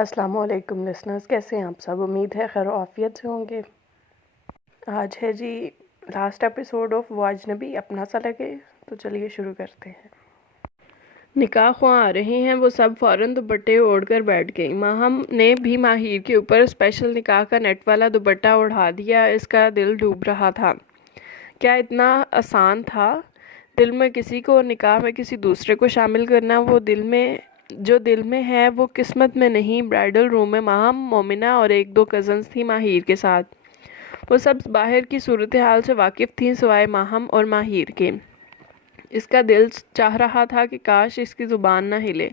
السلام علیکم لسنرز، کیسے ہیں آپ سب؟ امید ہے خیر و عافیت سے ہوں گے۔ آج ہے جی لاسٹ ایپیسوڈ آف وہ اجنبی، اپنا سا لگے، تو چلیے شروع کرتے ہیں۔ نکاح خواہ آ رہے ہیں، وہ سب فوراً دوپٹے اوڑھ کر بیٹھ گئیں۔ ماہم نے بھی ماہر کے اوپر اسپیشل نکاح کا نیٹ والا دوپٹہ اڑھا دیا۔ اس کا دل ڈوب رہا تھا۔ کیا اتنا آسان تھا دل میں کسی کو اور نکاح میں کسی دوسرے کو شامل کرنا؟ وہ جو دل میں ہے وہ قسمت میں نہیں۔ برائڈل روم میں ماہم، مومنہ اور ایک دو کزنز تھی ماہر کے ساتھ۔ وہ سب باہر کی صورتحال سے واقف تھیں سوائے ماہم اور ماہر کے۔ اس کا دل چاہ رہا تھا کہ کاش اس کی زبان نہ ہلے۔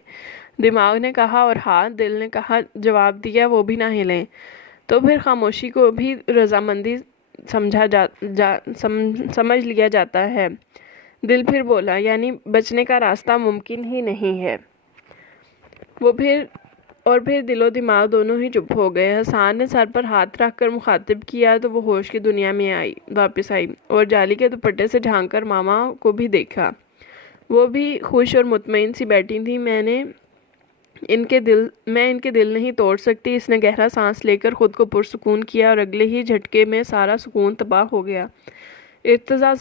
دماغ نے کہا اور ہاں، دل نے کہا، جواب دیا وہ بھی نہ ہلیں تو پھر خاموشی کو بھی رضامندی سمجھ لیا جاتا ہے۔ دل پھر بولا، یعنی بچنے کا راستہ ممکن ہی نہیں ہے۔ پھر دل و دماغ دونوں ہی چپ ہو گئے۔ حسان نے سر پر ہاتھ رکھ کر مخاطب کیا تو وہ ہوش کی دنیا میں واپس آئی اور جالی کے دوپٹے سے جھانک کر ماما کو بھی دیکھا۔ وہ بھی خوش اور مطمئن سی بیٹھی تھی۔ میں ان کے دل نہیں توڑ سکتی۔ اس نے گہرا سانس لے کر خود کو پرسکون کیا اور اگلے ہی جھٹکے میں سارا سکون تباہ ہو گیا۔ ارتضیٰ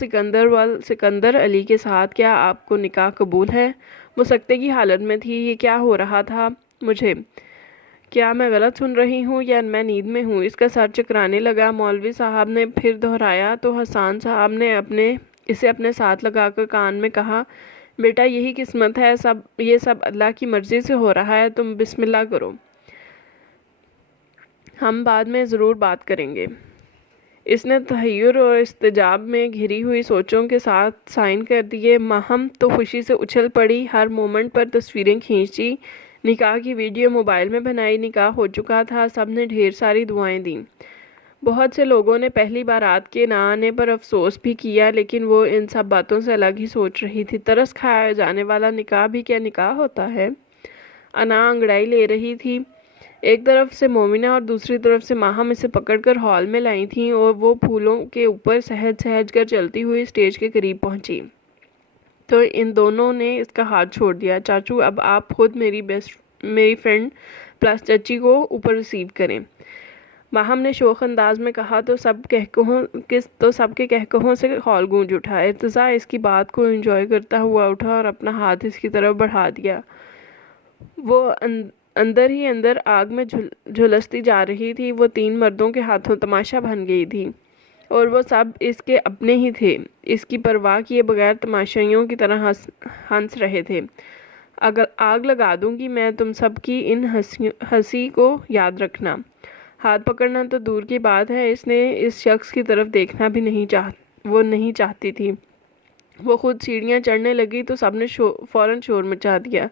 سکندر علی کے ساتھ، کیا آپ کو نکاح قبول ہے؟ وہ سکتے کی حالت میں تھی۔ یہ کیا ہو رہا تھا مجھے؟ کیا میں غلط سن رہی ہوں یا میں نیند میں ہوں؟ اس کا سر چکرانے لگا۔ مولوی صاحب نے پھر دہرایا تو حسان صاحب نے اسے اپنے ساتھ لگا کر کان میں کہا، بیٹا یہی قسمت ہے، یہ سب اللہ کی مرضی سے ہو رہا ہے، تم بسم اللہ کرو، ہم بعد میں ضرور بات کریں گے۔ اس نے تحیر اور استجاب میں گھری ہوئی سوچوں کے ساتھ سائن کر دیے۔ ماہم تو خوشی سے اچھل پڑی، ہر مومنٹ پر تصویریں کھینچی، نکاح کی ویڈیو موبائل میں بنائی۔ نکاح ہو چکا تھا، سب نے ڈھیر ساری دعائیں دیں۔ بہت سے لوگوں نے پہلی بارات کے نہ آنے پر افسوس بھی کیا، لیکن وہ ان سب باتوں سے الگ ہی سوچ رہی تھی۔ ترس کھایا جانے والا نکاح بھی کیا نکاح ہوتا ہے؟ انا انگڑائی لے رہی تھی۔ ایک طرف سے مومنہ اور دوسری طرف سے ماہم اسے پکڑ کر ہال میں لائی تھیں اور وہ پھولوں کے اوپر سہج سہج کر چلتی ہوئی اسٹیج کے قریب پہنچی تو ان دونوں نے اس کا ہاتھ چھوڑ دیا۔ چاچو، اب آپ خود میری فرینڈ پلس چچی کو اوپر ریسیو کریں، ماہم نے شوخ انداز میں کہا تو سب کے کہکہوں سے ہال گونج اٹھا۔ ارتضیٰ اس کی بات کو انجوائے کرتا ہوا اٹھا اور اپنا ہاتھ اس کی طرف بڑھا دیا۔ وہ اندر ہی اندر آگ میں جھلستی جا رہی تھی۔ وہ تین مردوں کے ہاتھوں تماشا بن گئی تھی اور وہ سب اس کے اپنے ہی تھے، اس کی پرواہ کیے بغیر تماشائیوں کی طرح ہنس رہے تھے۔ آگ لگا دوں گی میں تم سب کی ان ہنسی کو، یاد رکھنا۔ ہاتھ پکڑنا تو دور کی بات ہے، اس نے اس شخص کی طرف دیکھنا بھی نہیں چاہتی تھی۔ وہ خود سیڑھیاں چڑھنے لگی تو سب نے فوراً شور مچا دیا۔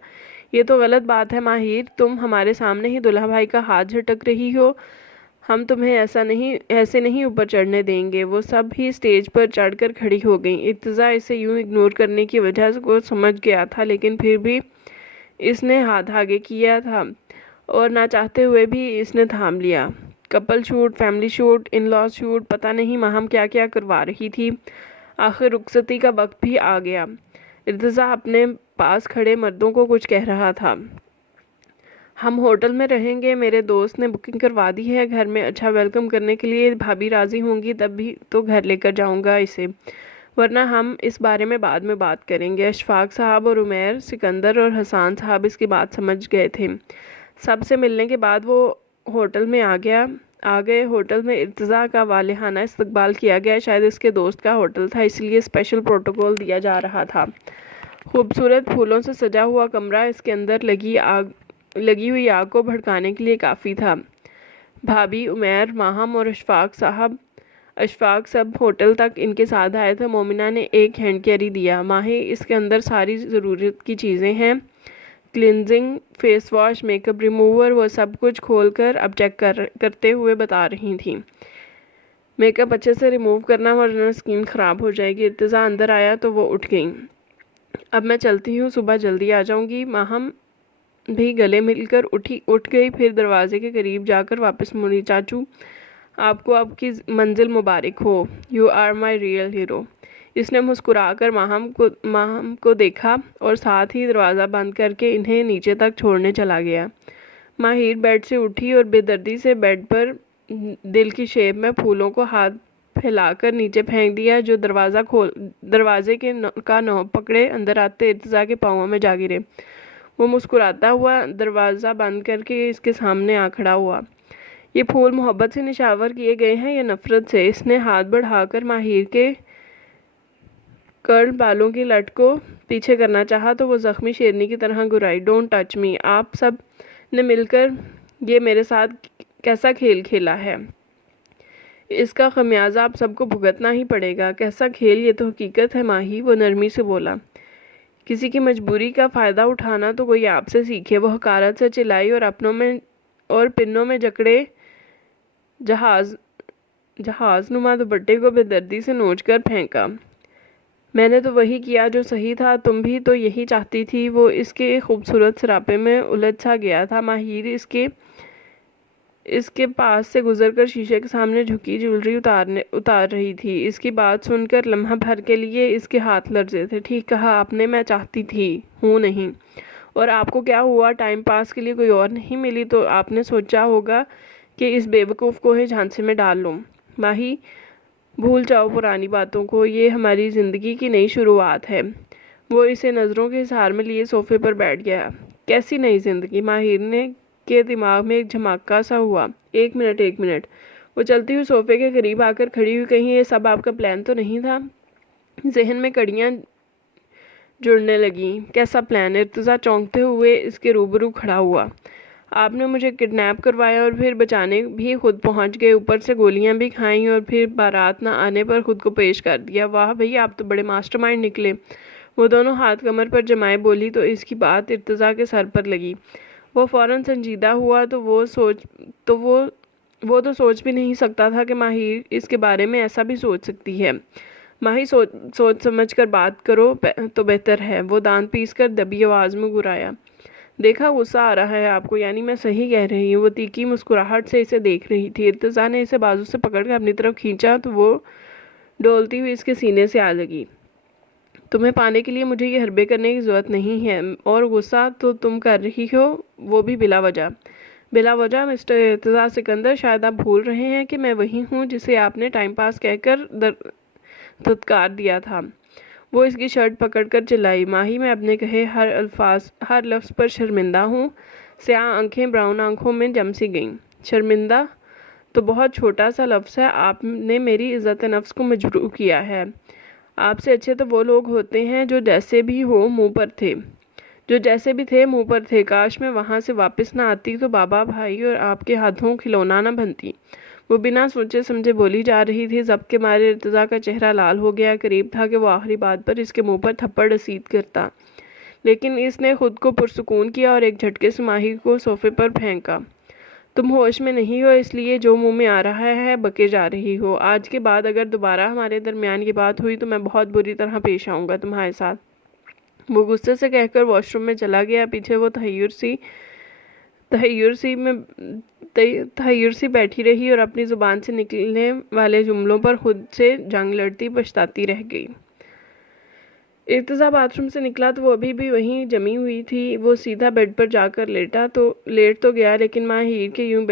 یہ تو غلط بات ہے ماہر، تم ہمارے سامنے ہی دلہا بھائی کا ہاتھ جھٹک رہی ہو، ہم تمہیں ایسے نہیں اوپر چڑھنے دیں گے۔ وہ سب ہی اسٹیج پر چڑھ کر کھڑی ہو گئیں۔ ارتضیٰ اسے یوں اگنور کرنے کی وجہ کو سمجھ گیا تھا، لیکن پھر بھی اس نے ہاتھ آگے کیا تھا اور نہ چاہتے ہوئے بھی اس نے تھام لیا۔ کپل شوٹ، فیملی شوٹ، ان لاز شوٹ، پتہ نہیں ماہم کیا کیا کروا رہی تھی۔ آخر رخصتی کا وقت بھی آ گیا۔ ارتضیٰ اپنے پاس کھڑے مردوں کو کچھ کہہ رہا تھا۔ ہم ہوٹل میں رہیں گے، میرے دوست نے بکنگ کروا دی ہے گھر میں اچھا ویلکم کرنے کے لیے، بھابھی راضی ہوں گی تب بھی تو گھر لے کر جاؤں گا اسے، ورنہ ہم اس بارے میں بعد میں بات کریں گے۔ اشفاق صاحب اور عمیر، سکندر اور حسان صاحب اس کی بات سمجھ گئے تھے۔ سب سے ملنے کے بعد وہ ہوٹل میں آ گئے۔ ہوٹل میں ارتضیٰ کا والہانہ استقبال کیا گیا۔ شاید اس کے دوست کا ہوٹل تھا، اس لیے اسپیشل پروٹوکول دیا جا رہا تھا۔ خوبصورت پھولوں سے سجا ہوا کمرہ اس کے اندر لگی ہوئی آگ کو بھڑکانے کے لیے کافی تھا۔ بھابھی، عمیر، ماہم اور اشفاق سب ہوٹل تک ان کے ساتھ آئے تھے۔ مومنہ نے ایک ہینڈ کیری دیا۔ ماہی، اس کے اندر ساری ضرورت کی چیزیں ہیں، cleansing, face wash, make up remover, وہ سب کچھ کھول کر اب چیک کرتے ہوئے بتا رہی تھیں۔ میک اپ اچھے سے ریموو کرنا ورنہ اسکن خراب ہو جائے گی۔ ارتضیٰ اندر آیا تو وہ اٹھ گئیں۔ اب میں چلتی ہوں، صبح جلدی آ جاؤں گی۔ ماہم بھی گلے مل کر اٹھ گئی، پھر دروازے کے قریب جا کر واپس مڑی۔ چاچو، آپ کو آپ کی منزل مبارک ہو، you are my real hero. اس نے مسکرا کر ماہم کو دیکھا اور ساتھ ہی دروازہ بند کر کے انہیں نیچے تک چھوڑنے چلا گیا۔ ماہر بیڈ سے اٹھی اور بے دردی سے بیڈ پر دل کی شیپ میں پھولوں کو ہاتھ پھیلا کر نیچے پھینک دیا، جو دروازے کا نوب پکڑے اندر آتے ارتضیٰ کے پاؤں میں جا گرے۔ وہ مسکراتا ہوا دروازہ بند کر کے اس کے سامنے آ کھڑا ہوا۔ یہ پھول محبت سے نشاور کیے گئے ہیں یا نفرت سے؟ اس نے ہاتھ بڑھا کر ماہر کے کرل بالوں کی لٹ کو پیچھے کرنا چاہا تو وہ زخمی شیرنی کی طرح گرائی۔ Don't touch me! آپ سب نے مل کر یہ میرے ساتھ کیسا کھیل کھیلا ہے؟ اس کا خمیازہ آپ سب کو بھگتنا ہی پڑے گا۔ کیسا کھیل؟ یہ تو حقیقت ہے ماہی، وہ نرمی سے بولا۔ کسی کی مجبوری کا فائدہ اٹھانا تو کوئی آپ سے سیکھے۔ وہ حقارت سے چلائی اور اپنوں میں اور پنوں میں جکڑے جہاز نما دوپٹے کو بے دردی سے نوچ کر پھینکا۔ میں نے تو وہی کیا جو صحیح تھا، تم بھی تو یہی چاہتی تھی۔ وہ اس کے خوبصورت سراپے میں الجھ سا گیا تھا۔ ماہر اس کے پاس سے گزر کر شیشے کے سامنے جھکی جیولری اتار رہی تھی۔ اس کی بات سن کر لمحہ بھر کے لیے اس کے ہاتھ لرزے تھے۔ ٹھیک کہا آپ نے، میں چاہتی تھی، ہوں نہیں۔ اور آپ کو کیا ہوا؟ ٹائم پاس کے لیے کوئی اور نہیں ملی تو آپ نے سوچا ہوگا کہ اس بے وقوف کو ہی جھانسے میں ڈال لوں۔ ماہی، بھول جاؤ پرانی باتوں کو، یہ ہماری زندگی کی نئی شروعات ہے۔ وہ اسے نظروں کے اظہار میں لیے صوفے پر بیٹھ گیا۔ کیسی نئی زندگی؟ ماہر کے دماغ میں ایک جھماکہ سا ہوا۔ ایک منٹ۔ وہ چلتی ہوئی صوفے کے قریب آ کر کھڑی ہوئی، کہیں یہ سب آپ کا پلان تو نہیں تھا؟ ذہن میں کڑیاں جڑنے لگیں۔ کیسا پلان؟ ارتضیٰ چونکتے ہوئے اس کے روبرو کھڑا ہوا۔ آپ نے مجھے کڈنیپ کروایا اور پھر بچانے بھی خود پہنچ گئے، اوپر سے گولیاں بھی کھائیں اور پھر بارات نہ آنے پر خود کو پیش کر دیا۔ واہ بھئی، آپ تو بڑے ماسٹر مائنڈ نکلے۔ وہ دونوں ہاتھ کمر پر جمائے بولی تو اس کی بات ارتضیٰ کے سر پر لگی۔ وہ فوراً سنجیدہ ہوا تو وہ تو سوچ بھی نہیں سکتا تھا کہ ماہر اس کے بارے میں ایسا بھی سوچ سکتی ہے۔ ماہی، سوچ سمجھ کر بات کرو تو بہتر ہے۔ وہ دانت پیس کر دبی آواز میں گرایا۔ دیکھا، غصہ آ رہا ہے آپ کو؟ یعنی میں صحیح کہہ رہی ہوں۔ وہ تیکھی مسکراہٹ سے اسے دیکھ رہی تھی۔ ارتضیٰ نے اسے بازو سے پکڑ کر اپنی طرف کھینچا تو وہ ڈولتی ہوئی اس کے سینے سے آ لگی۔ تمہیں پانے کے لیے مجھے یہ حربے کرنے کی ضرورت نہیں ہے، اور غصہ تو تم کر رہی ہو، وہ بھی بلا وجہ۔ بلا وجہ؟ مسٹر ارتضیٰ سکندر، شاید آپ بھول رہے ہیں کہ میں وہی ہوں جسے آپ نے ٹائم پاس کہہ کر دھتکار دیا تھا۔ وہ اس کی شرٹ پکڑ کر چلائی۔ ماہی، میں اپنے کہے ہر لفظ پر شرمندہ ہوں۔ سیاہ آنکھیں براؤن آنکھوں میں جم سی گئیں۔ شرمندہ تو بہت چھوٹا سا لفظ ہے۔ آپ نے میری عزت نفس کو مجروح کیا ہے۔ آپ سے اچھے تو وہ لوگ ہوتے ہیں جو جیسے بھی تھے منہ پر تھے۔ کاش میں وہاں سے واپس نہ آتی تو بابا بھائی اور آپ کے ہاتھوں کھلونا نہ بنتی۔ وہ بنا سوچے سمجھے بولی جا رہی تھی۔ ضبط کے مارے ارتضیٰ کا چہرہ لال ہو گیا۔ قریب تھا کہ وہ آخری بات پر اس کے منہ پر تھپڑ رسید کرتا، لیکن اس نے خود کو پرسکون کیا اور ایک جھٹکے سے ماہی کو صوفے پر پھینکا۔ تم ہوش میں نہیں ہو، اس لیے جو منہ میں آ رہا ہے بکے جا رہی ہو۔ آج کے بعد اگر دوبارہ ہمارے درمیان یہ بات ہوئی تو میں بہت بری طرح پیش آؤں گا تمہارے ساتھ۔ وہ غصے سے کہہ کر واش روم میں چلا گیا۔ پیچھے وہ تحیر سی بیٹھی رہی اور اپنی زبان سے نکلنے والے جملوں پر خود سے جنگ لڑتی پچھتاتی رہ گئی۔ ارتضیٰ باتھ روم سے نکلا تو وہ ابھی بھی وہیں جمی ہوئی تھی۔ وہ سیدھا بیڈ پر جا کر لیٹ تو گیا، لیکن ماہر کے یوں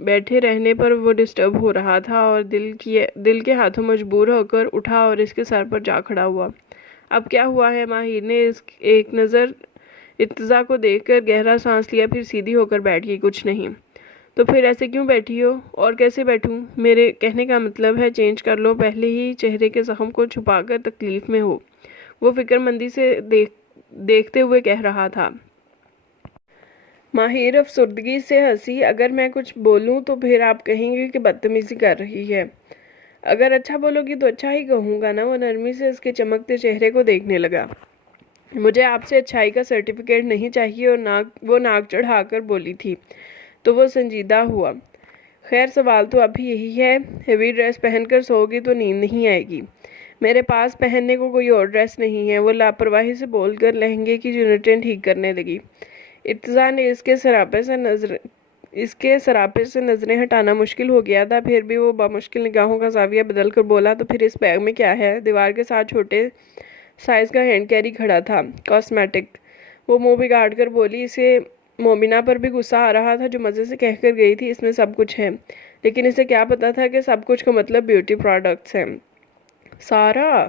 بیٹھے رہنے پر وہ ڈسٹرب ہو رہا تھا اور دل کے ہاتھوں مجبور ہو کر اٹھا اور اس کے سر پر جا کھڑا ہوا۔ اب کیا ہوا ہے؟ ماہر نے ایک نظر ارتضیٰ کو دیکھ کر گہرا سانس لیا، پھر سیدھی ہو کر بیٹھ گئی۔ کچھ نہیں۔ تو پھر ایسے کیوں بیٹھی ہو؟ اور کیسے بیٹھوں؟ میرے کہنے کا مطلب ہے چینج کر لو، پہلے ہی چہرے کے زخم کو چھپا کر تکلیف میں ہو، وہ فکر مندی سے دیکھتے ہوئے کہہ رہا تھا۔ ماہر افسردگی سے ہنسی۔ اگر میں کچھ بولوں تو پھر آپ کہیں گے کہ بدتمیزی کر رہی ہے۔ اگر اچھا بولو گی تو اچھا ہی کہوں گا نا۔ وہ نرمی سے اس کے چمکتے چہرے کو دیکھنے لگا۔ مجھے آپ سے اچھائی کا سرٹیفکیٹ نہیں چاہیے، اور وہ ناک چڑھا کر بولی تھی تو وہ سنجیدہ ہوا۔ خیر، سوال تو اب یہی ہے، ہیوی ڈریس پہن کر سو گی تو نیند نہیں آئے گی؟ میرے پاس پہننے کو کوئی اور ڈریس نہیں ہے، وہ لاپرواہی سے بول کر لہنگے کی یونٹیں ٹھیک کرنے لگی۔ ارتضیٰ نے اس کے سراپے سے نظریں ہٹانا مشکل ہو گیا تھا، پھر بھی وہ بامشکل نگاہوں کا زاویہ بدل کر بولا، تو پھر اس بیگ میں کیا ہے؟ دیوار کے ساتھ چھوٹے سائز کا ہینڈ کیری کھڑا تھا۔ کاسمیٹک۔ وہ منہ بگاڑ کر بولی، اسے مومنہ پر بھی غصہ آ رہا تھا جو مزے سے کہہ کر گئی تھی اس میں سب کچھ ہے، لیکن اسے کیا پتا تھا کہ سب کچھ کا مطلب بیوٹی پروڈکٹس ہیں۔ سارا!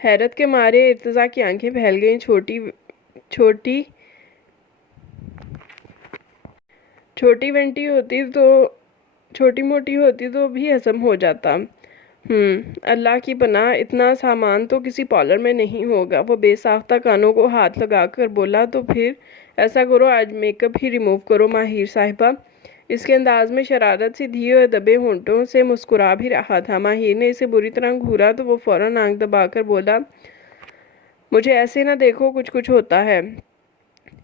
حیرت کے مارے ارتضیٰ کی آنکھیں پھیل گئیں۔ چھوٹی موٹی ہوتی تو بھی ہضم ہو جاتا۔ اللہ کی پناہ، اتنا سامان تو کسی پارلر میں نہیں ہوگا۔ وہ بے ساختہ کانوں کو ہاتھ لگا کر بولا، تو پھر ایسا کرو، آج میک اپ ہی ریموو کرو ماہر صاحبہ۔ اس کے انداز میں شرارت سی تھی اور دبے ہونٹوں سے مسکرا بھی رہا تھا۔ ماہر نے اسے بری طرح گھورا تو وہ فوراً آنکھ دبا کر بولا، مجھے ایسے نہ دیکھو، کچھ ہوتا ہے۔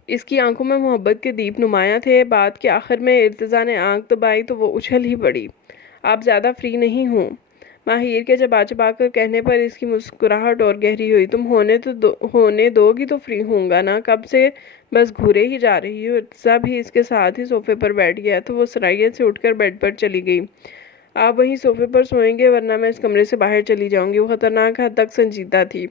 اس کی آنکھوں میں محبت کے دیپ نمایاں تھے۔ بات کے آخر میں ارتضیٰ نے آنکھ دبائی تو وہ اچھل ہی پڑی۔ آپ زیادہ فری نہیں ہوں۔ ماہر کے چبا کر کہنے پر اس کی مسکراہٹ اور گہری ہوئی۔ تم ہونے دو گی تو فری ہوں گا نا، کب سے بس گھورے ہی جا رہی ہو۔ ارتضیٰ بھی اس کے ساتھ ہی صوفے پر بیٹھ گیا تو وہ صلاحیت سے اٹھ کر بیڈ پر چلی گئی۔ آپ وہیں صوفے پر سوئیں گے ورنہ میں اس کمرے سے باہر چلی جاؤں گی۔ وہ خطرناک حد تک سنجیدہ تھی۔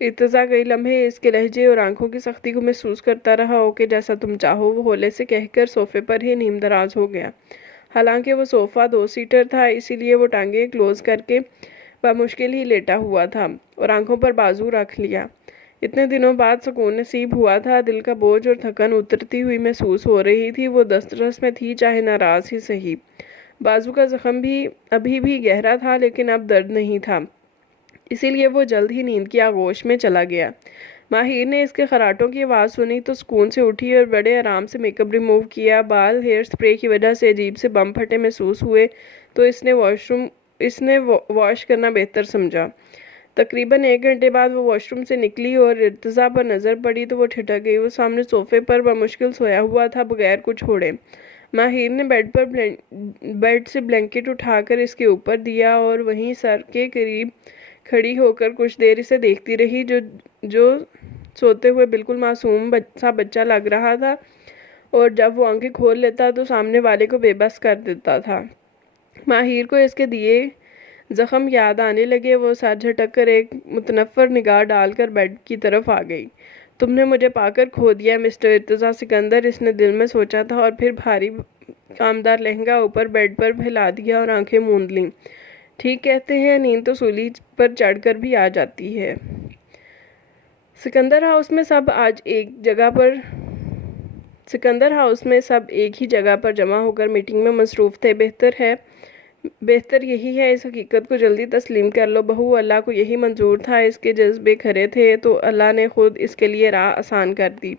ارتضیٰ کئی لمحے اس کے لہجے اور آنکھوں کی سختی کو محسوس کرتا رہا۔ اوکے، جیسا تم چاہو، وہ ہولے سے کہہ کر صوفے پر ہی نیم دراز ہو گیا۔ حالانکہ وہ صوفہ 2 سیٹر تھا، اسی لیے وہ ٹانگیں کلوز کر کے بمشکل ہی لیٹا ہوا تھا اور آنکھوں پر بازو رکھ لیا۔ اتنے دنوں بعد سکون نصیب ہوا تھا۔ دل کا بوجھ اور تھکن اترتی ہوئی محسوس ہو رہی تھی۔ وہ دسترس میں تھی، چاہے ناراض ہی سہی۔ بازو کا زخم بھی ابھی بھی گہرا تھا، لیکن اب درد نہیں تھا، اسی لیے وہ جلد ہی نیند کی آغوش میں چلا گیا۔ ماہر نے اس کے خراٹوں کی آواز سنی تو سکون سے اٹھی اور بڑے آرام سے میک اپ ریموو کیا۔ بال ہیئر سپرے کی وجہ سے عجیب سے بم پھٹے محسوس ہوئے تو اس نے واش کرنا بہتر سمجھا۔ تقریباً 1 گھنٹے بعد وہ واش روم سے نکلی اور ارتضیٰ پر نظر پڑی تو وہ ٹھٹک گئی۔ وہ سامنے صوفے پر بمشکل سویا ہوا تھا، بغیر کچھ اوڑھے۔ ماہر نے بیڈ سے بلینکٹ اٹھا کر اس کے اوپر دیا اور وہیں سر کے قریب کھڑی ہو کر کچھ دیر اسے دیکھتی رہی، جو سوتے ہوئے بالکل معصوم سا بچہ لگ رہا تھا اور جب وہ آنکھیں کھول لیتا تو سامنے والے کو بے بس کر دیتا تھا۔ ماہر کو اس کے دیے زخم یاد آنے لگے۔ وہ سر جھٹک کر ایک متنفر نگاہ ڈال کر بیڈ کی طرف آ گئی۔ تم نے مجھے پا کر کھو دیا مسٹر ارتضیٰ سکندر، اس نے دل میں سوچا تھا، اور پھر بھاری کامدار لہنگا اوپر بیڈ پر پھیلا دیا اور آنکھیں موند لیں۔ ٹھیک کہتے ہیں، نیند تو سولی پر چڑھ کر بھی آ جاتی ہے۔ سکندر ہاؤس میں سب ایک ہی جگہ پر جمع ہو کر میٹنگ میں مصروف تھے۔ بہتر یہی ہے اس حقیقت کو جلدی تسلیم کر لو بہو، اللہ کو یہی منظور تھا، اس کے جذبے کھرے تھے تو اللہ نے خود اس کے لیے راہ آسان کر دی۔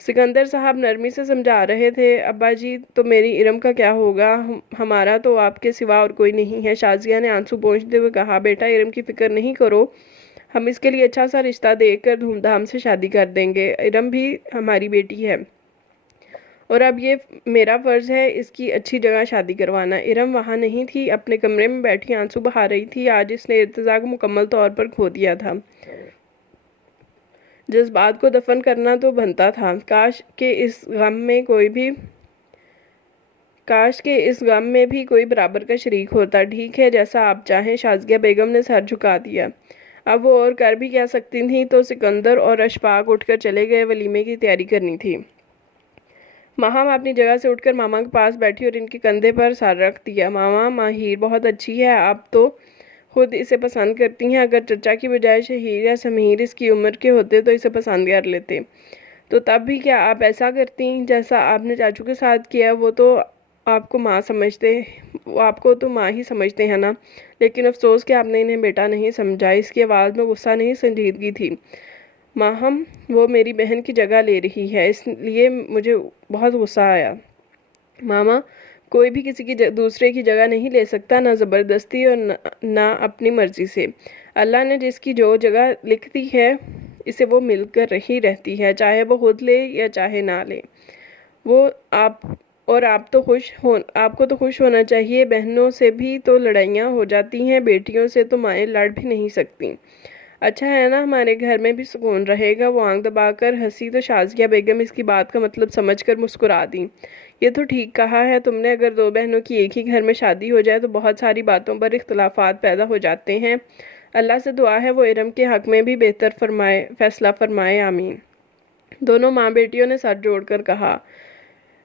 سکندر صاحب نرمی سے سمجھا رہے تھے، ابا جی تو میری ارم کا کیا ہوگا، ہمارا تو آپ کے سوا اور کوئی نہیں ہے۔ شازیہ نے آنسو پونچھتے ہوئے کہا، بیٹا ارم کی فکر نہیں کرو، ہم اس کے لیے اچھا سا رشتہ دیکھ کر دھوم دھام سے شادی کر دیں گے۔ ارم بھی ہماری بیٹی ہے اور اب یہ میرا فرض ہے اس کی اچھی جگہ شادی کروانا۔ ارم وہاں نہیں تھی، اپنے کمرے میں بیٹھی آنسو بہا رہی تھی۔ آج اس نے ارتضیٰ کو مکمل طور پر کھو دیا تھا۔ جذبات کو دفن کرنا تو بنتا تھا۔ کاش کہ اس غم میں بھی کوئی برابر کا شریک ہوتا۔ ٹھیک ہے، جیسا آپ چاہیں، شازیہ بیگم نے سر جھکا دیا۔ اب وہ اور کر بھی کیا سکتی تھیں، تو سکندر اور اشفاق اٹھ کر چلے گئے، ولیمے کی تیاری کرنی تھی۔ ماہم اپنی جگہ سے اٹھ کر ماما کے پاس بیٹھی اور ان کے کندھے پر سر رکھ دیا۔ ماما، ماہر بہت اچھی ہے، آپ تو خود اسے پسند کرتی ہیں، اگر چچا کی بجائے شہیر یا سمیر اس کی عمر کے ہوتے تو اسے پسند کر لیتے۔ تو تب بھی کیا آپ ایسا کرتی جیسا آپ نے چاچو کے ساتھ کیا؟ وہ تو آپ کو تو ماں ہی سمجھتے ہیں نا، لیکن افسوس کہ آپ نے انہیں بیٹا نہیں سمجھا۔ اس کی آواز میں غصہ نہیں، سنجیدگی تھی۔ ماہم، وہ میری بہن کی جگہ لے رہی ہے، اس لیے مجھے بہت غصہ آیا۔ ماما، کوئی بھی کسی کی دوسرے کی جگہ نہیں لے سکتا، نہ زبردستی اور نہ اپنی مرضی سے۔ اللہ نے جس کی جو جگہ لکھ دی ہے اسے وہ مل کر ہی رہتی ہے، چاہے وہ خود لے یا چاہے نہ لے۔ آپ کو تو خوش ہونا چاہیے، بہنوں سے بھی تو لڑائیاں ہو جاتی ہیں، بیٹیوں سے تو مائیں لڑ بھی نہیں سکتی۔ اچھا ہے نا، ہمارے گھر میں بھی سکون رہے گا۔ وہ آنکھ دبا کر ہنسی تو شازیہ بیگم اس کی بات کا مطلب سمجھ کر مسکرا دیں۔ یہ تو ٹھیک کہا ہے تم نے، اگر 2 بہنوں کی ایک ہی گھر میں شادی ہو جائے تو بہت ساری باتوں پر اختلافات پیدا ہو جاتے ہیں۔ اللہ سے دعا ہے وہ ارم کے حق میں بھی بہتر فیصلہ فرمائے، آمین۔ دونوں ماں بیٹیوں نے سر جوڑ کر کہا۔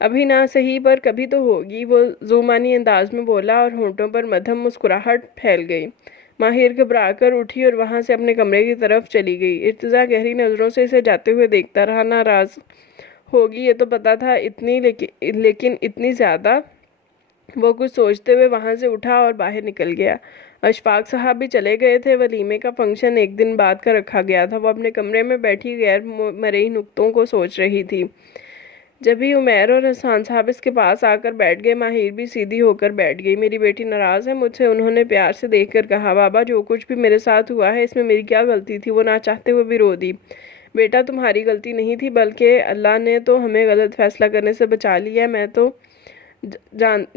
ابھی نہ صحیح پر کبھی تو ہوگی، وہ زومانی انداز میں بولا اور ہونٹوں پر مدھم مسکراہٹ پھیل گئی۔ ماہر گھبرا کر اٹھی اور وہاں سے اپنے کمرے کی طرف چلی گئی۔ ارتضیٰ گہری نظروں سے اسے جاتے ہوئے دیکھتا رہا۔ ناراض ہوگی یہ تو پتا تھا، لیکن اتنی زیادہ۔ وہ کچھ سوچتے ہوئے وہاں سے اٹھا اور باہر نکل گیا۔ اشفاق صاحب بھی چلے گئے تھے۔ ولیمے کا فنکشن ایک دن بعد کا رکھا گیا تھا۔ وہ اپنے کمرے میں بیٹھی غیر مرئی نکتوں کو سوچ رہی تھی۔ جبھی عمیر اور حسان صاحب اس کے پاس آ کر بیٹھ گئے، ماہر بھی سیدھی ہو کر بیٹھ گئی۔ میری بیٹی ناراض ہے مجھ سے، انہوں نے پیار سے دیکھ کر کہا۔ بابا جو کچھ بھی میرے ساتھ ہوا ہے اس میں میری کیا غلطی تھی؟ وہ نہ چاہتے ہوئے بھی رو دی۔ بیٹا تمہاری غلطی نہیں تھی، بلکہ اللہ نے تو ہمیں غلط فیصلہ کرنے سے بچا لیا ہے۔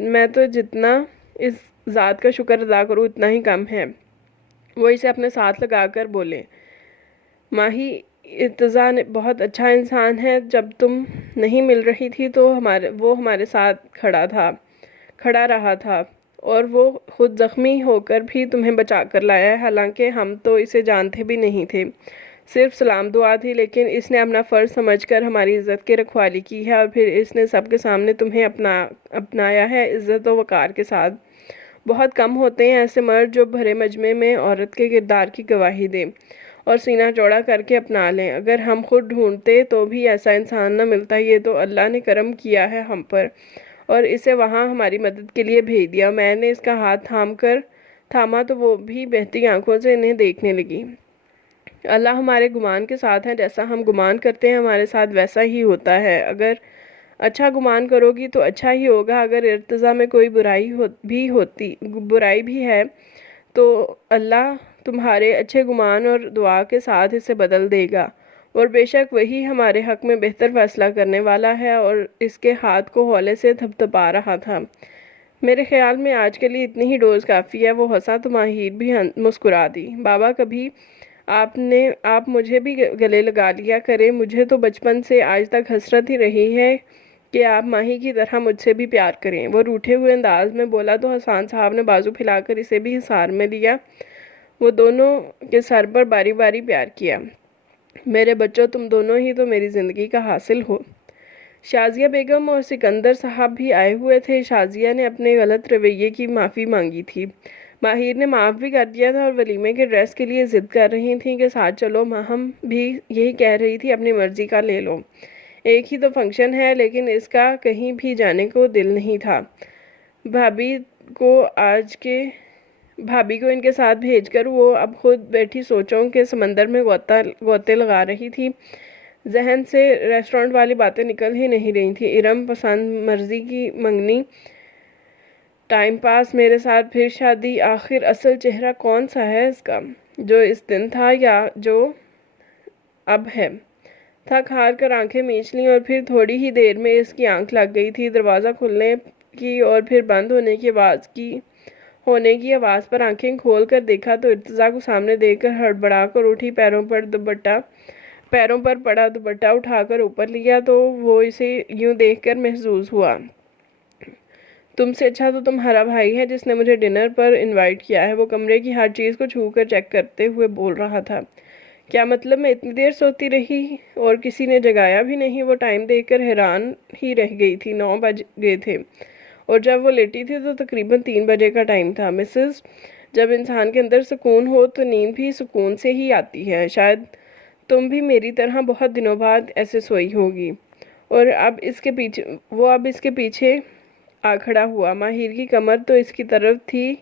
میں تو جتنا اس ذات کا شکر ادا کروں اتنا ہی کم ہے۔ وہ اسے اپنے ساتھ لگا کر بولے، ماہی ارتضیٰ بہت اچھا انسان ہے۔ جب تم نہیں مل رہی تھی تو وہ ہمارے ساتھ کھڑا رہا تھا، اور وہ خود زخمی ہو کر بھی تمہیں بچا کر لایا ہے، حالانکہ ہم تو اسے جانتے بھی نہیں تھے، صرف سلام دعا تھی، لیکن اس نے اپنا فرض سمجھ کر ہماری عزت کی رکھوالی کی ہے، اور پھر اس نے سب کے سامنے تمہیں اپنایا ہے، عزت و وقار کے ساتھ۔ بہت کم ہوتے ہیں ایسے مرد جو بھرے مجمع میں عورت کے کردار کی گواہی دیں اور سینہ چوڑا کر کے اپنا لیں۔ اگر ہم خود ڈھونڈتے تو بھی ایسا انسان نہ ملتا۔ یہ تو اللہ نے کرم کیا ہے ہم پر، اور اسے وہاں ہماری مدد کے لیے بھیج دیا۔ میں نے اس کا ہاتھ تھاما تو وہ بھی بہتی آنکھوں سے انہیں دیکھنے لگی۔ اللہ ہمارے گمان کے ساتھ ہے، جیسا ہم گمان کرتے ہیں ہمارے ساتھ ویسا ہی ہوتا ہے۔ اگر اچھا گمان کرو گی تو اچھا ہی ہوگا، اگر ارتضیٰ میں کوئی برائی بھی ہے تو اللہ تمہارے اچھے گمان اور دعا کے ساتھ اسے بدل دے گا، اور بے شک وہی ہمارے حق میں بہتر فیصلہ کرنے والا ہے۔ اور اس کے ہاتھ کو ہولے سے تھپتھپا رہا تھا۔ میرے خیال میں آج کے لیے اتنی ہی ڈوز کافی ہے۔ وہ ہنسا تو ماہر بھی مسکرا دی۔ بابا کبھی آپ مجھے بھی گلے لگا لیا کریں، مجھے تو بچپن سے آج تک حسرت ہی رہی ہے کہ آپ ماہی کی طرح مجھ سے بھی پیار کریں۔ وہ روٹھے ہوئے انداز میں بولا تو حسان صاحب نے بازو پھیلا کر اسے بھی حصار میں لیا۔ وہ دونوں کے سر پر باری باری پیار کیا۔ میرے بچوں، تم دونوں ہی تو میری زندگی کا حاصل ہو۔ شازیہ بیگم اور سکندر صاحب بھی آئے ہوئے تھے۔ شازیہ نے اپنے غلط رویے کی معافی مانگی تھی، ماہر نے معاف بھی کر دیا تھا، اور ولیمے کے ڈریس کے لیے ضد کر رہی تھیں کہ ساتھ چلو۔ ماہم بھی یہی کہہ رہی تھی، اپنی مرضی کا لے لو، ایک ہی تو فنکشن ہے، لیکن اس کا کہیں بھی جانے کو دل نہیں تھا۔ بھابی کو ان کے ساتھ بھیج کر وہ اب خود بیٹھی سوچوں کے سمندر میں غوطے لگا رہی تھی۔ ذہن سے ریسٹورنٹ والی باتیں نکل ہی نہیں رہی تھیں۔ ارم، پسند، مرضی کی منگنی، ٹائم پاس، میرے ساتھ پھر شادی، آخر اصل چہرہ کون سا ہے اس کا، جو اس دن تھا یا جو اب ہے؟ تھک ہار کر آنکھیں میچ لیں، اور پھر تھوڑی ہی دیر میں اس کی آنکھ لگ گئی تھی۔ دروازہ کھلنے کی اور پھر بند ہونے کی آواز پر آنکھیں کھول کر دیکھا تو ارتضیٰ کو سامنے دیکھ کر ہڑبڑا کر اٹھی۔ پیروں پر پڑا دوپٹہ اٹھا کر اوپر لیا تو وہ اسے یوں دیکھ کر محظوظ ہوا۔ تم سے اچھا تو تمہارا بھائی ہے جس نے مجھے ڈنر پر انوائٹ کیا ہے۔ وہ کمرے کی ہر چیز کو چھو کر چیک کرتے ہوئے بول رہا تھا۔ کیا مطلب؟ میں اتنی دیر سوتی رہی اور کسی نے جگایا بھی نہیں؟ وہ ٹائم دیکھ کر حیران ہی رہ گئی تھی۔ 9 بج گئے تھے، اور جب وہ لیٹی تھی تو تقریباً 3 بجے کا ٹائم تھا۔ مسز، جب انسان کے اندر سکون ہو تو نیند بھی سکون سے ہی آتی ہے۔ شاید تم بھی میری طرح بہت دنوں بعد ایسے سوئی ہوگی۔ اور وہ اب اس کے پیچھے آ کھڑا ہوا۔ ماہر کی کمر تو اس کی طرف تھی۔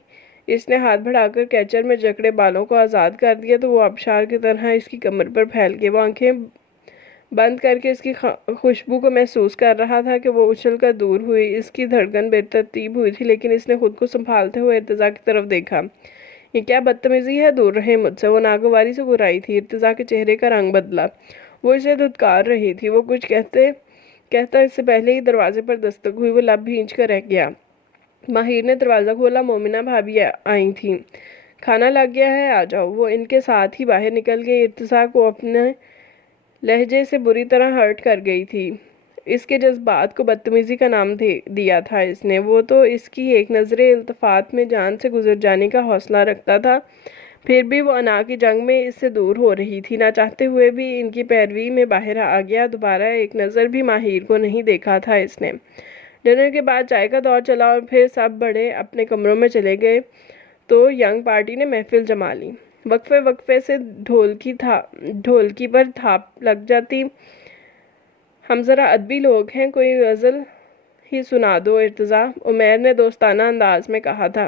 اس نے ہاتھ بڑھا کر کیچر میں جکڑے بالوں کو آزاد کر دیا تو وہ آبشار کی طرح اس کی کمر پر پھیل گئے۔ وہ آنکھیں بند کر کے اس کی خوشبو کو محسوس کر رہا تھا کہ وہ اچھل کر دور ہوئی۔ اس کی دھڑکن بے ترتیب ہوئی تھی، لیکن اس نے خود کو سنبھالتے ہوئے ارتضیٰ کی طرف دیکھا۔ یہ کیا بدتمیزی ہے، دور رہیں مجھ سے۔ وہ ناگواری سے گھبرائی تھی۔ ارتضیٰ کے چہرے کا رنگ بدلا۔ وہ اسے دھتکار رہی تھی۔ وہ کچھ کہتا اس سے پہلے ہی دروازے پر دستک ہوئی۔ وہ لب بھینچ کر رہ گیا۔ ماہر نے دروازہ کھولا۔ مومنہ بھابی آئی تھیں۔ کھانا لگ گیا ہے، آ جاؤ۔ وہ ان کے ساتھ ہی باہر نکل گئی۔ ارتضیٰ کو اپنے لہجے سے بری طرح ہرٹ کر گئی تھی۔ اس کے جذبات کو بدتمیزی کا نام دیا تھا اس نے۔ وہ تو اس کی ایک نظر التفات میں جان سے گزر جانے کا حوصلہ رکھتا تھا، پھر بھی وہ انا کی جنگ میں اس سے دور ہو رہی تھی، نہ چاہتے ہوئے بھی ان کی پیروی میں باہر آ گیا۔ دوبارہ ایک نظر بھی ماہر کو نہیں دیکھا تھا اس نے۔ ڈنر کے بعد چائے کا دور چلا اور پھر سب بڑے اپنے کمروں میں چلے گئے تو ینگ پارٹی نے محفل جما لی۔ وقفے وقفے سے ڈھولکی پر تھاپ لگ جاتی۔ ہم ذرا ادبی لوگ ہیں، کوئی غزل ہی سنا دو ارتضیٰ، عمیر نے دوستانہ انداز میں کہا تھا۔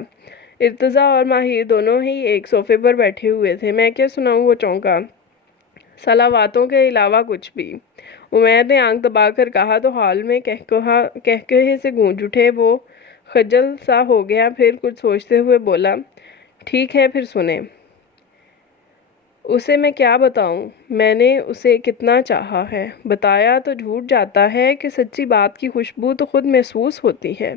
ارتضیٰ اور ماہر دونوں ہی ایک صوفے پر بیٹھے ہوئے تھے۔ میں کیا سناؤں، وہ چونکا۔ صلواتوں کے علاوہ کچھ بھی، عمیر نے آنکھ دبا کر کہا تو ہال میں کہکہے سے گونج اٹھے۔ وہ خجل سا ہو گیا، پھر کچھ سوچتے ہوئے بولا، ٹھیک ہے پھر سنیں۔ اسے میں کیا بتاؤں، میں نے اسے کتنا چاہا ہے، بتایا تو جھوٹ جاتا ہے کہ سچی بات کی خوشبو تو خود محسوس ہوتی ہے۔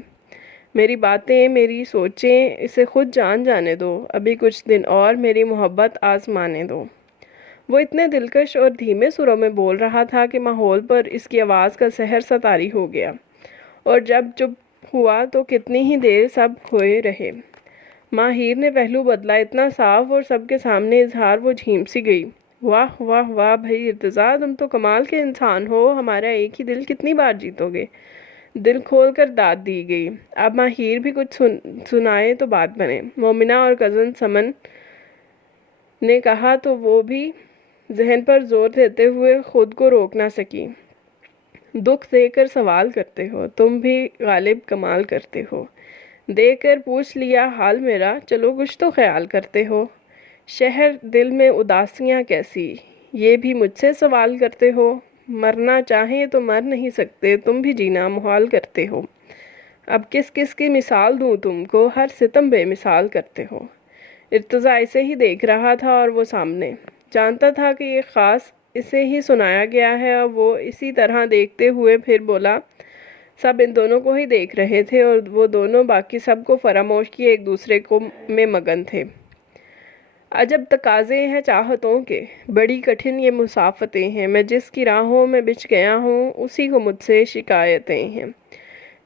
میری باتیں، میری سوچیں اسے خود جانے دو، ابھی کچھ دن اور میری محبت آزمانے دو۔ وہ اتنے دلکش اور دھیمے سروں میں بول رہا تھا کہ ماحول پر اس کی آواز کا سحر سا طاری ہو گیا، اور جب چپ ہوا تو کتنی ہی دیر سب کھوئے رہے۔ ماہر نے پہلو بدلا، اتنا صاف اور سب کے سامنے اظہار، وہ جھیم سی گئی۔ واہ واہ واہ بھائی ارتضیٰ، تم تو کمال کے انسان ہو، ہمارا ایک ہی دل کتنی بار جیتو گے۔ دل کھول کر داد دی گئی۔ اب ماہر بھی کچھ سنائے تو بات بنے۔ مومنہ اور کزن سمن نے کہا تو وہ بھی ذہن پر زور دیتے ہوئے خود کو روک نہ سکی۔ دکھ دے کر سوال کرتے ہو، تم بھی غالب کمال کرتے ہو۔ دے کر پوچھ لیا حال میرا، چلو کچھ تو خیال کرتے ہو۔ شہر دل میں اداسیاں کیسی، یہ بھی مجھ سے سوال کرتے ہو۔ مرنا چاہیں تو مر نہیں سکتے، تم بھی جینا محال کرتے ہو۔ اب کس کس کی مثال دوں تم کو، ہر ستم بے مثال کرتے ہو۔ ارتضیٰ اسے ہی دیکھ رہا تھا اور وہ سامنے، جانتا تھا کہ یہ خاص اسے ہی سنایا گیا ہے، اور وہ اسی طرح دیکھتے ہوئے پھر بولا۔ سب ان دونوں کو ہی دیکھ رہے تھے اور وہ دونوں باقی سب کو فراموش کیے ایک دوسرے میں مگن تھے۔ عجب تقاضے ہیں چاہتوں کے، بڑی کٹھن یہ مسافتیں ہیں، میں جس کی راہوں میں بچھ گیا ہوں اسی کو مجھ سے شکایتیں ہیں۔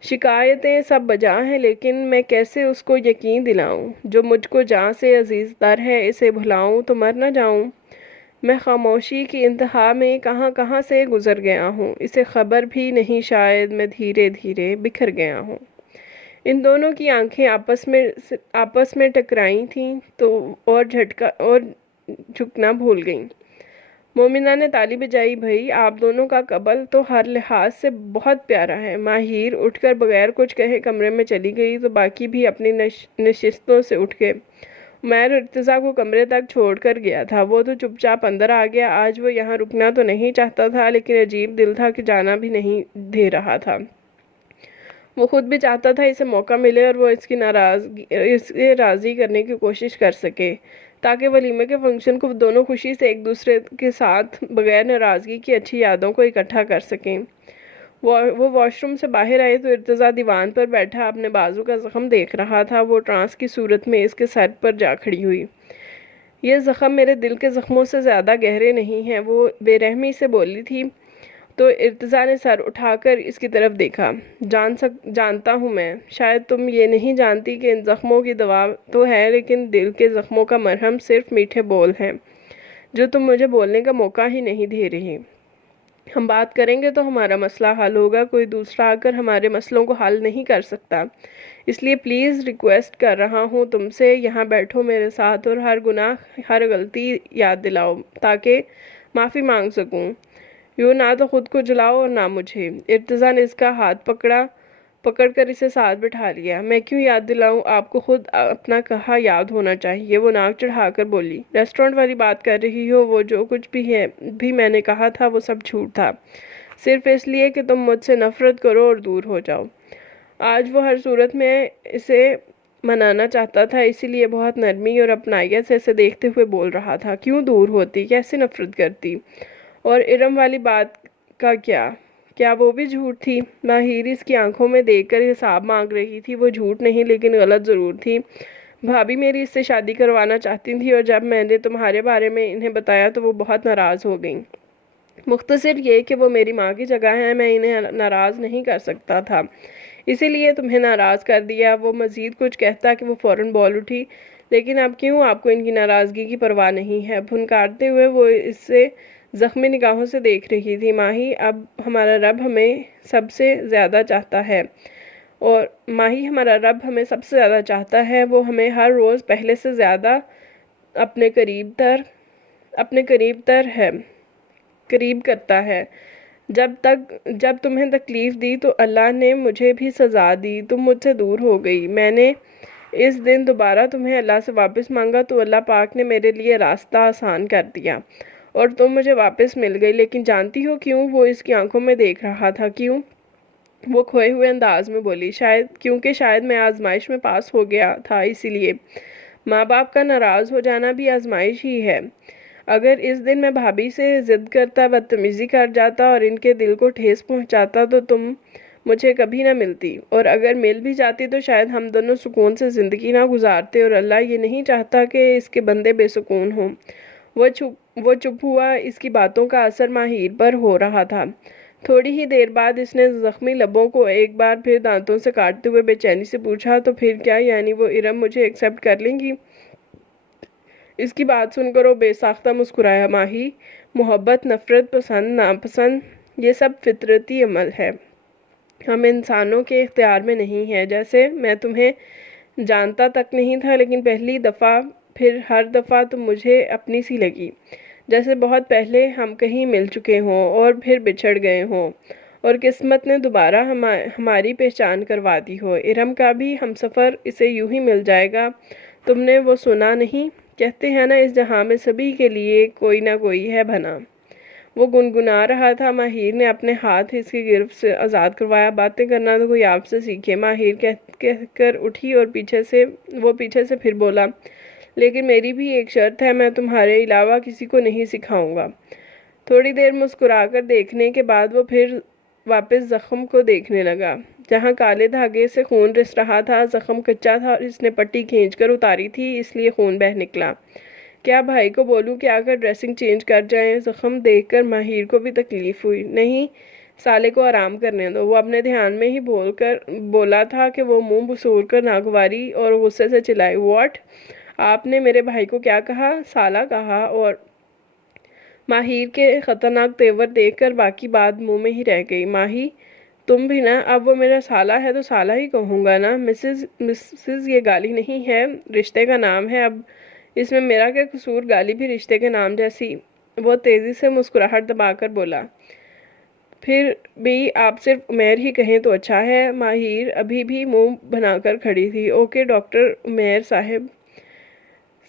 شکایتیں سب بجا ہیں، لیکن میں کیسے اس کو یقین دلاؤں، جو مجھ کو جاں سے عزیز تر ہے، اسے بھلاؤں تو مر نہ جاؤں۔ میں خاموشی کی انتہا میں کہاں کہاں سے گزر گیا ہوں، اسے خبر بھی نہیں شاید میں دھیرے دھیرے بکھر گیا ہوں۔ ان دونوں کی آنکھیں آپس میں ٹکرائی تھیں تو اور جھکنا بھول گئیں۔ مومنہ نے تالی بجائی، بھائی آپ دونوں کا قبل تو ہر لحاظ سے بہت پیارا ہے۔ ماہر اٹھ کر بغیر کچھ کہے کمرے میں چلی گئی تو باقی بھی اپنی نشستوں سے اٹھ گئے۔ عمیر ارتضیٰ کو کمرے تک چھوڑ کر گیا تھا، وہ تو چپ چاپ اندر آ گیا۔ آج وہ یہاں رکنا تو نہیں چاہتا تھا، لیکن عجیب دل تھا کہ جانا بھی نہیں دے رہا تھا۔ وہ خود بھی چاہتا تھا اسے موقع ملے اور وہ اسے راضی کرنے کی کوشش کر سکے، تاکہ ولیمے کے فنکشن کو دونوں خوشی سے ایک دوسرے کے ساتھ بغیر ناراضگی کی اچھی یادوں کو اکٹھا کر سکیں۔ وہ واش روم سے باہر آئے تو ارتضیٰ دیوان پر بیٹھا اپنے بازو کا زخم دیکھ رہا تھا۔ وہ ٹرانس کی صورت میں اس کے سر پر جا کھڑی ہوئی۔ یہ زخم میرے دل کے زخموں سے زیادہ گہرے نہیں ہیں، وہ بے رحمی سے بولی تھی تو ارتضیٰ نے سر اٹھا کر اس کی طرف دیکھا۔ جانتا ہوں میں، شاید تم یہ نہیں جانتی کہ ان زخموں کی دوا تو ہے، لیکن دل کے زخموں کا مرہم صرف میٹھے بول ہیں، جو تم مجھے بولنے کا موقع ہی نہیں دے رہی۔ ہم بات کریں گے تو ہمارا مسئلہ حل ہوگا، کوئی دوسرا آ کر ہمارے مسئلوں کو حل نہیں کر سکتا۔ اس لیے پلیز ریکویسٹ کر رہا ہوں تم سے، یہاں بیٹھو میرے ساتھ اور ہر گناہ، ہر غلطی یاد دلاؤ تاکہ معافی مانگ سکوں۔ یوں نہ تو خود کو جلاؤ اور نہ مجھے۔ ارتضیٰ نے اس کا ہاتھ پکڑ کر اسے ساتھ بٹھا لیا۔ میں کیوں یاد دلاؤں، آپ کو خود اپنا کہا یاد ہونا چاہیے، وہ ناک چڑھا کر بولی۔ ریسٹورنٹ والی بات کر رہی ہو، وہ جو کچھ بھی میں نے کہا تھا وہ سب جھوٹ تھا، صرف اس لیے کہ تم مجھ سے نفرت کرو اور دور ہو جاؤ۔ آج وہ ہر صورت میں اسے منانا چاہتا تھا، اسی لیے بہت نرمی اور اپنائیت سے اسے دیکھتے ہوئے بول رہا تھا۔ کیوں دور ہوتی، کیسے نفرت کرتی؟ اور ارم والی بات کا کیا وہ بھی جھوٹ تھی؟ ماہر اس کی آنکھوں میں دیکھ کر حساب مانگ رہی تھی۔ وہ جھوٹ نہیں لیکن غلط ضرور تھی۔ بھابھی میری اس سے شادی کروانا چاہتی تھی، اور جب میں نے تمہارے بارے میں انہیں بتایا تو وہ بہت ناراض ہو گئیں۔ مختصر یہ کہ وہ میری ماں کی جگہ ہیں، میں انہیں ناراض نہیں کر سکتا تھا، اسی لیے تمہیں ناراض کر دیا۔ وہ مزید کچھ کہتا کہ وہ فوراً بول اٹھی، لیکن اب کیوں آپ کو ان کی ناراضگی کی پرواہ نہیں ہے؟ پھنکارتے ہوئے وہ اس سے زخمی نگاہوں سے دیکھ رہی تھی۔ ماہی، اب ہمارا رب ہمیں سب سے زیادہ چاہتا ہے، اور ماہی ہمارا رب ہمیں سب سے زیادہ چاہتا ہے۔ وہ ہمیں ہر روز پہلے سے زیادہ اپنے قریب کرتا ہے۔ جب تمہیں تکلیف دی تو اللہ نے مجھے بھی سزا دی، تم مجھ سے دور ہو گئی۔ میں نے اس دن دوبارہ تمہیں اللہ سے واپس مانگا تو اللہ پاک نے میرے لیے راستہ آسان کر دیا اور تم مجھے واپس مل گئی۔ لیکن جانتی ہو کیوں؟ وہ اس کی آنکھوں میں دیکھ رہا تھا۔ کیوں؟ وہ کھوئے ہوئے انداز میں بولی۔ کیونکہ شاید میں آزمائش میں پاس ہو گیا تھا، اسی لیے۔ ماں باپ کا ناراض ہو جانا بھی آزمائش ہی ہے۔ اگر اس دن میں بھابھی سے ضد کرتا، بدتمیزی کر جاتا اور ان کے دل کو ٹھیس پہنچاتا تو تم مجھے کبھی نہ ملتی، اور اگر مل بھی جاتی تو شاید ہم دونوں سکون سے زندگی نہ گزارتے، اور اللہ یہ نہیں چاہتا کہ اس کے بندے بے سکون ہوں۔ وہ چپ ہوا۔ اس کی باتوں کا اثر ماہیر پر ہو رہا تھا۔ تھوڑی ہی دیر بعد اس نے زخمی لبوں کو ایک بار پھر دانتوں سے کاٹتے ہوئے بے چینی سے پوچھا، تو پھر کیا؟ یعنی وہ ارم مجھے ایکسپٹ کر لیں گی؟ اس کی بات سن کر وہ بے ساختہ مسکرایا۔ ماہی، محبت، نفرت، پسند، ناپسند، یہ سب فطرتی عمل ہے، ہم انسانوں کے اختیار میں نہیں ہے۔ جیسے میں تمہیں جانتا تک نہیں تھا، لیکن پہلی دفعہ پھر ہر دفعہ تم مجھے اپنی سی لگی، جیسے بہت پہلے ہم کہیں مل چکے ہوں اور پھر بچھڑ گئے ہوں، اور قسمت نے دوبارہ ہماری پہچان کروا دی ہو۔ ارم کا بھی ہم سفر اسے یوں ہی مل جائے گا۔ تم نے وہ سنا نہیں؟ کہتے ہیں نا، اس جہاں میں سبھی کے لیے کوئی نہ کوئی ہے بنا۔ وہ گنگنا رہا تھا۔ ماہر نے اپنے ہاتھ اس کی گرفت سے آزاد کروایا۔ باتیں کرنا تو کوئی آپ سے سیکھے، ماہر کہہ کر اٹھی اور پیچھے سے پھر بولا، لیکن میری بھی ایک شرط ہے، میں تمہارے علاوہ کسی کو نہیں سکھاؤں گا۔ تھوڑی دیر مسکرا کر دیکھنے کے بعد وہ پھر واپس زخم کو دیکھنے لگا، جہاں کالے دھاگے سے خون رس رہا تھا۔ زخم کچا تھا اور اس نے پٹی کھینچ کر اتاری تھی، اس لیے خون بہہ نکلا۔ کیا بھائی کو بولوں کہ آ کر ڈریسنگ چینج کر جائیں؟ زخم دیکھ کر ماہر کو بھی تکلیف ہوئی۔ نہیں، سالے کو آرام کرنے دو، وہ اپنے دھیان میں ہی بولا تھا کہ وہ منہ بسور کر ناگواری اور غصے سے چلائی، واٹ؟ آپ نے میرے بھائی کو کیا کہا؟ سالہ کہا۔ اور ماہر کے خطرناک تیور دیکھ کر باقی بات منہ میں ہی رہ گئی۔ ماہی، تم بھی نا، اب وہ میرا سالہ ہے تو سالہ ہی کہوں گا نا۔ مسز یہ گالی نہیں ہے، رشتے کا نام ہے، اب اس میں میرا کیا قصور؟ گالی بھی رشتے کے نام جیسی۔ وہ تیزی سے مسکراہٹ دبا کر بولا، پھر بھی آپ صرف عمیر ہی کہیں تو اچھا ہے۔ ماہر ابھی بھی منہ بنا کر کھڑی تھی۔ اوکے ڈاکٹر عمیر صاحب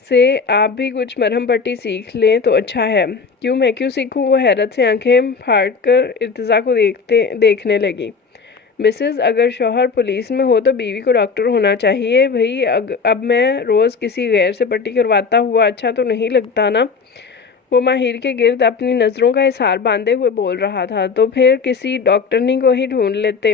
سے آپ بھی کچھ مرہم پٹی سیکھ لیں تو اچھا ہے۔ کیوں؟ میں کیوں سیکھوں؟ وہ حیرت سے آنکھیں پھاڑ کر ارتضیٰ کو دیکھنے لگی۔ مسز، اگر شوہر پولیس میں ہو تو بیوی کو ڈاکٹر ہونا چاہیے بھئی۔ اب میں روز کسی غیر سے پٹی کرواتا ہوا اچھا تو نہیں لگتا نا؟ وہ ماہر کے گرد اپنی نظروں کا حصار باندھے ہوئے بول رہا تھا۔ تو پھر کسی ڈاکٹرنی کو ہی ڈھونڈ لیتے۔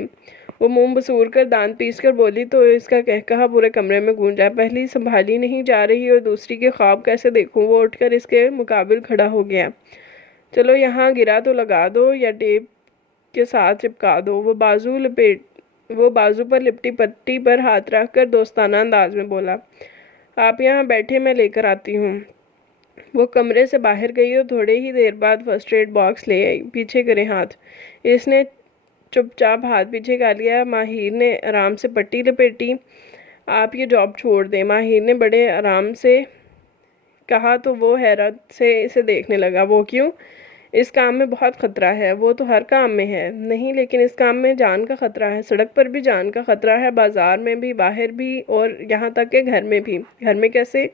وہ منہ بسور کر دانت پیس کر بولی تو اس کا کہکہا پورے کمرے میں گونجا۔ پہلی سنبھالی نہیں جا رہی اور دوسری کے خواب کیسے دیکھوں؟ وہ اٹھ کر اس کے مقابل کھڑا ہو گیا۔ چلو یہاں گرا تو لگا دو یا ٹیپ کے ساتھ چپکا دو۔ وہ بازو پر لپٹی پٹی پر ہاتھ رکھ کر دوستانہ انداز میں بولا، آپ یہاں بیٹھے، میں لے کر آتی ہوں۔ وہ کمرے سے باہر گئی اور تھوڑے ہی دیر بعد فرسٹ ایڈ باکس لے آئی۔ پیچھے کریں ہاتھ۔ اس نے چپ چاپ ہاتھ پیچھے کر لیا۔ ماہر نے آرام سے پٹی لپیٹی۔ آپ یہ جاب چھوڑ دیں، ماہر نے بڑے آرام سے کہا تو وہ حیرت سے اسے دیکھنے لگا۔ وہ کیوں؟ اس کام میں بہت خطرہ ہے۔ وہ تو ہر کام میں ہے۔ نہیں، لیکن اس کام میں جان کا خطرہ ہے۔ سڑک پر بھی جان کا خطرہ ہے، بازار میں بھی، باہر بھی، اور یہاں تک کہ گھر میں بھی۔ گھر میں کیسے؟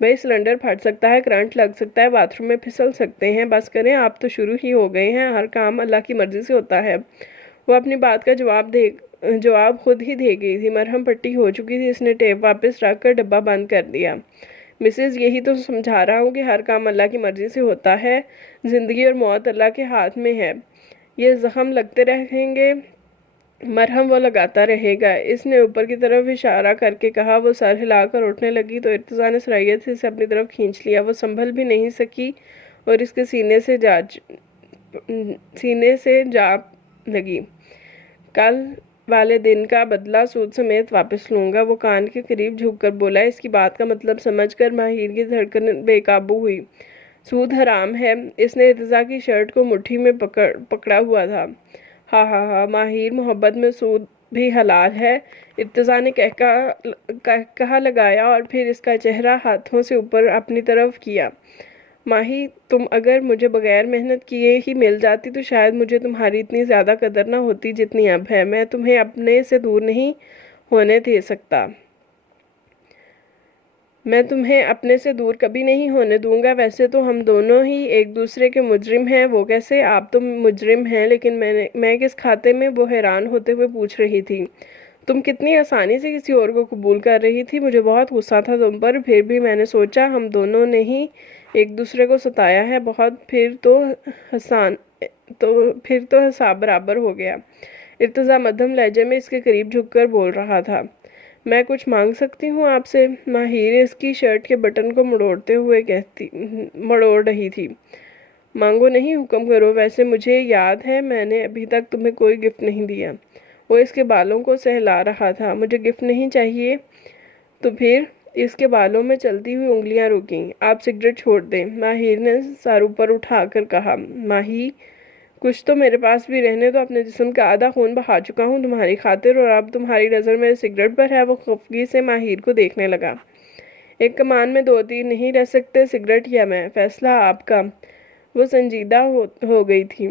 بھئی سلنڈر پھٹ سکتا ہے، کرنٹ لگ سکتا ہے، باتھ روم میں پھسل سکتے ہیں۔ بس کریں، آپ تو شروع ہی ہو گئے ہیں۔ ہر کام اللہ کی مرضی سے ہوتا ہے۔ وہ اپنی بات کا جواب خود ہی دے گئی تھی۔ مرہم پٹی ہو چکی تھی۔ اس نے ٹیپ واپس رکھ کر ڈبہ بند کر دیا۔ مسز، یہی تو سمجھا رہا ہوں کہ ہر کام اللہ کی مرضی سے ہوتا ہے۔ زندگی اور موت اللہ کے ہاتھ میں ہے۔ یہ زخم لگتے رہیں گے، مرہم وہ لگاتا رہے گا۔ اس نے اوپر کی طرف اشارہ کر کے کہا۔ وہ سر ہلا کر اٹھنے لگی تو ارتضیٰ نے سرعیت سے اسے اپنی طرف کھینچ لیا۔ وہ سنبھل بھی نہیں سکی اور اس کے سینے سے جا لگی۔ کل والے دن کا بدلہ سود سمیت واپس لوں گا۔ وہ کان کے قریب جھک کر بولا۔ اس کی بات کا مطلب سمجھ کر ماہر کی دھڑکن بے قابو ہوئی۔ سود حرام ہے۔ اس نے ارتضیٰ کی شرٹ کو مٹھی میں پکڑا ہوا تھا۔ ہاں ہاں ہاں، ماہر، محبت میں سود بھی حلال ہے، ارتضیٰ نے کہا لگایا اور پھر اس کا چہرہ ہاتھوں سے اوپر اپنی طرف کیا۔ ماہی، تم اگر مجھے بغیر محنت کیے ہی مل جاتی تو شاید مجھے تمہاری اتنی زیادہ قدر نہ ہوتی جتنی اب ہے۔ میں تمہیں اپنے سے دور نہیں ہونے دے سکتا۔ میں تمہیں اپنے سے دور کبھی نہیں ہونے دوں گا۔ ویسے تو ہم دونوں ہی ایک دوسرے کے مجرم ہیں۔ وہ کیسے؟ آپ تو مجرم ہیں، لیکن میں کس کھاتے میں؟ وہ حیران ہوتے ہوئے پوچھ رہی تھی۔ تم کتنی آسانی سے کسی اور کو قبول کر رہی تھی۔ مجھے بہت غصہ تھا تم پر، پھر بھی میں نے سوچا ہم دونوں نے ہی ایک دوسرے کو ستایا ہے بہت، پھر تو حساب برابر ہو گیا۔ ارتضیٰ مدھم لہجے میں اس کے قریب جھک کر بول رہا تھا۔ میں کچھ مانگ سکتی ہوں آپ سے؟ ماہر اس کی شرٹ کے بٹن کو مڑوڑ رہی تھی۔ مانگو نہیں، حکم کرو۔ ویسے مجھے یاد ہے میں نے ابھی تک تمہیں کوئی گفٹ نہیں دیا۔ وہ اس کے بالوں کو سہلا رہا تھا۔ مجھے گفٹ نہیں چاہیے تو پھر؟ اس کے بالوں میں چلتی ہوئی انگلیاں رکیں۔ آپ سگریٹ چھوڑ دیں، ماہر نے سر اوپر اٹھا کر کہا۔ ماہی، کچھ تو میرے پاس بھی رہنے دو۔ اپنے جسم کا آدھا خون بہا چکا ہوں تمہاری خاطر، اور اب تمہاری نظر میرے سگریٹ پر ہے۔ وہ خفگی سے ماہر کو دیکھنے لگا۔ ایک کمان میں دو تیر نہیں رہ سکتے، سگریٹ یا میں، فیصلہ آپ کا۔ وہ سنجیدہ ہو گئی تھی۔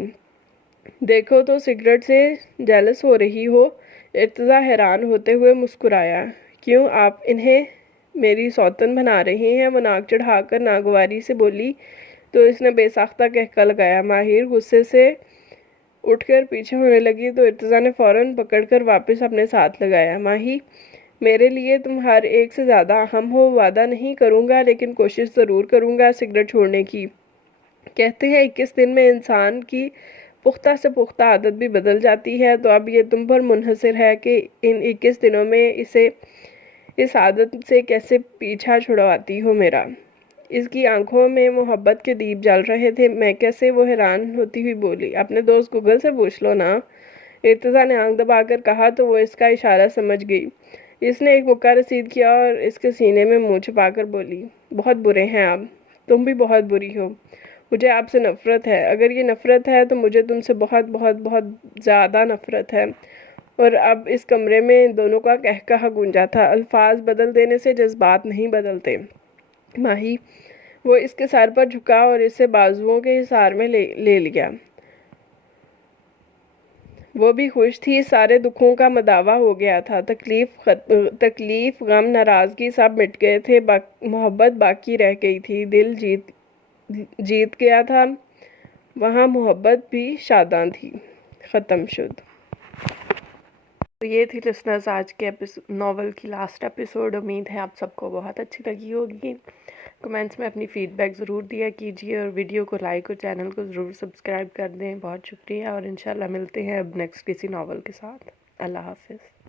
دیکھو تو سگریٹ سے جیلس ہو رہی ہو۔ ارتضیٰ حیران ہوتے ہوئے مسکرایا۔ کیوں؟ آپ انہیں میری سوتن بنا رہے ہیں؟ وہ ناک چڑھا کر ناگواری سے بولی تو اس نے بے ساختہ قہقہ لگایا۔ ماہر غصے سے اٹھ کر پیچھے ہونے لگی تو ارتضیٰ نے فوراً پکڑ کر واپس اپنے ساتھ لگایا۔ ماہی، میرے لیے تم ہر ایک سے زیادہ اہم ہو۔ وعدہ نہیں کروں گا، لیکن کوشش ضرور کروں گا سگریٹ چھوڑنے کی۔ کہتے ہیں 21 دن میں انسان کی پختہ سے پختہ عادت بھی بدل جاتی ہے، تو اب یہ تم پر منحصر ہے کہ ان 21 دنوں میں اس عادت سے کیسے پیچھا چھڑواتی ہو میرا۔ اس کی آنکھوں میں محبت کے دیپ جل رہے تھے۔ میں کیسے؟ وہ حیران ہوتی ہوئی بولی۔ اپنے دوست گوگل سے پوچھ لو نا، ارتضیٰ نے آنکھ دبا کر کہا تو وہ اس کا اشارہ سمجھ گئی۔ اس نے ایک مکہ رسید کیا اور اس کے سینے میں منہ چھپا کر بولی۔ بہت برے ہیں آپ، تم بھی بہت بری ہو۔ مجھے آپ سے نفرت ہے۔ اگر یہ نفرت ہے تو مجھے تم سے بہت بہت بہت زیادہ نفرت ہے۔ اور اب اس کمرے میں ان دونوں کا قہقہ گونجا تھا۔ الفاظ بدل دینے سے جذبات نہیں بدلتے۔ ماہی، وہ اس کے سر پر جھکا اور اسے بازوؤں کے حصار میں لے لیا۔ وہ بھی خوش تھی، سارے دکھوں کا مداوع ہو گیا تھا۔ تکلیف، غم، ناراضگی سب مٹ گئے تھے، محبت باقی رہ گئی تھی۔ دل جیت گیا تھا، وہاں محبت بھی شاداں تھی۔ ختم شد۔ تو یہ تھی لسنرز آج کے ناول کی لاسٹ ایپیسوڈ۔ امید ہے آپ سب کو بہت اچھی لگی ہوگی۔ کمنٹس میں اپنی فیڈ بیک ضرور دیا کیجیے اور ویڈیو کو لائک اور چینل کو ضرور سبسکرائب کر دیں۔ بہت شکریہ اور انشاءاللہ ملتے ہیں اب نیکسٹ کسی ناول کے ساتھ۔ اللہ حافظ۔